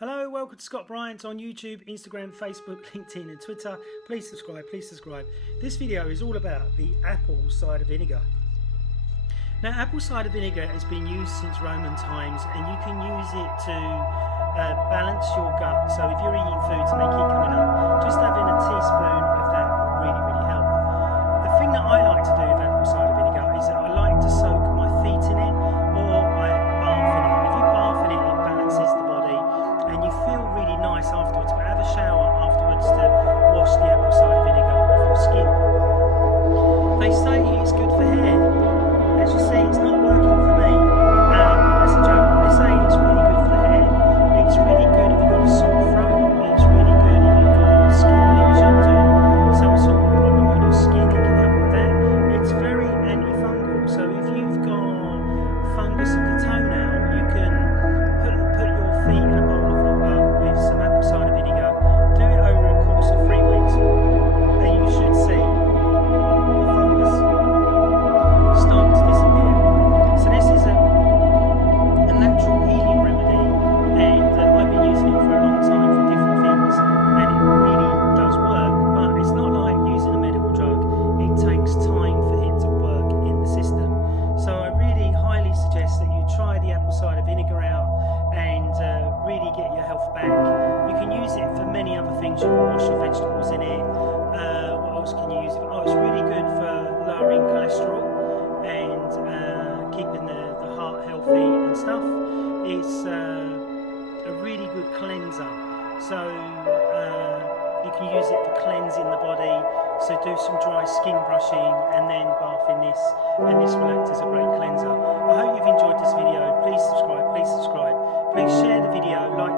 Hello, welcome to Scott Bryant on YouTube, Instagram, Facebook, LinkedIn and Twitter. Please subscribe, please subscribe. This video is all about the apple cider vinegar. Now, apple cider vinegar has been used since Roman times, and you can use it to balance your gut. So if you're eating foods and they keep coming up, just having a teaspoon of that will really help. The thing that I like to do with apple cider vinegar is that I like to soak my feet in it, or I bath in it. If you bath in it, it balances the body and you feel really nice afterwards, but have a shower afterwards to wash the apple cider vinegar off your skin. They say it's good for hair. As you see, it's not working for me. That's a joke. They say it's really good for the hair. It's really good if you've got a sore throat. It's really good if you've got skin lesions or some sort of problem with your skin. It can help with that. It's very antifungal. So if you've got fungus of the toenail, you can put your feet in a bowl of water with some apple cider vinegar. Do it over a course of 3 weeks, and you should see the fungus start to disappear. So this is a natural healing remedy, and I've been using it for a long time for different things, and it really does work. But it's not like using a medical drug. It takes time for it to work in the system. So I really highly suggest that you try the apple cider vinegar out and really get your health back. You can use it for many other things. You can wash your vegetables in it. What else can you use it for? Oh, it's really good for lowering cholesterol and keeping the heart healthy and stuff. It's a really good cleanser. So you can use it for cleansing the body. So do some dry skin brushing and then bath in this, and this will act as a great cleanser. I hope you've enjoyed this video. Please subscribe, please subscribe. Please share the video, like